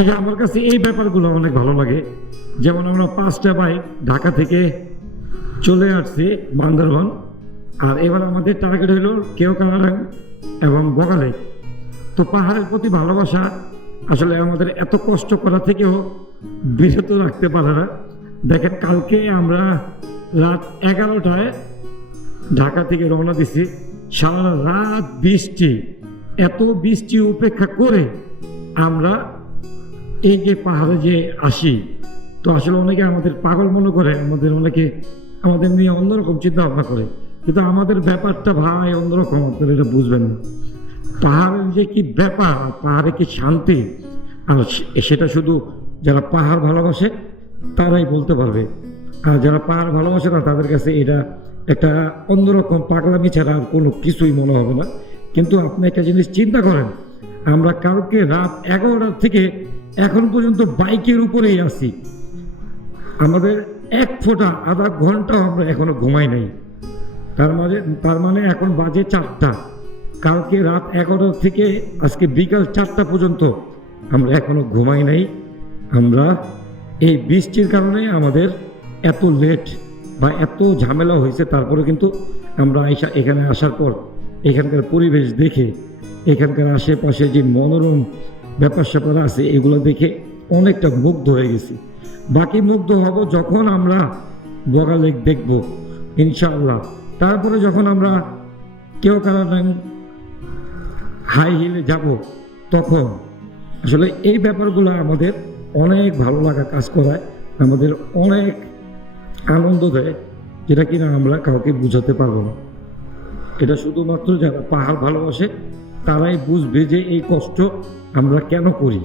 আমার কাছে এই ব্যাপারগুলো অনেক ভালো লাগে। যেমন আমরা 5টা বাইক ঢাকা থেকে চলে আসছি বান্দরবান, আর এবার আমাদের টার্গেট হলো কেওক্রালাং এবং বগালে। তো পাহাড়ের প্রতি ভালোবাসা আসলে আমাদের এত কষ্ট করা থেকেও বিরত রাখতে পারে না। দেখেন, কালকে আমরা রাত 11টায় ঢাকা থেকে রওনা দিছি, সারা রাত বৃষ্টি, এত বৃষ্টি উপেক্ষা করে আমরা এই যে পাহাড়ে যে আসি। তো আসলে অনেকে আমাদের পাগল মনে করে, অনেকে আমাদের নিয়ে অন্যরকম চিন্তা ভাবনা করে, কিন্তু আমাদের ব্যাপারটা ভাই অন্যরকম, আপনারা এটা বুঝবেন না। পাহাড়ের যে কি ব্যাপার, পাহাড়ে কি শান্তি, আর সেটা শুধু যারা পাহাড় ভালোবাসে তারাই বলতে পারবে। আর যারা পাহাড় ভালোবাসে না তাদের কাছে এটা একটা অন্যরকম পাগলামি ছাড়া আর কোনো কিছুই মনে হবে না। কিন্তু আপনি একটা জিনিস চিন্তা করেন, আমরা কালকে রাত 11টার থেকে এখন পর্যন্ত বাইকের উপরেই আছি, আমাদের এক ফোঁটা আধা ঘন্টাও আমরা এখনো ঘুমাই নাই। তার মানে এখন বাজে 4টা, কালকে রাত 11টা থেকে আজকে বিকাল 4টা পর্যন্ত আমরা এখনো ঘুমাই নাই। আমরা এই বৃষ্টির কারণে আমাদের এত লেট বা এত ঝামেলা হয়েছে, তারপরে কিন্তু আমরা এখানে আসার পর এখানকার পরিবেশ দেখে, এখানকার আশেপাশে যে মনোরম ব্যাপার স্যাপার আছে এগুলো দেখে অনেকটা মুগ্ধ হয়ে গেছি। বাকি মুগ্ধ হব যখন আমরা বগা লেক দেখব ইনশাআল্লাহ। তারপরে যখন আমরা কেওক্রালাং হাই হিলে যাব, তখন আসলে এই ব্যাপারগুলো আমাদের অনেক ভালো লাগা কাজ করায়, আমাদের অনেক আনন্দ দেয়, যেটা কিনা আমরা কাউকে বুঝাতে পারবো না। এটা শুধুমাত্র যারা পাহাড় ভালোবাসে তারাই বুঝবে যে এই কষ্ট আমরা কেন করি।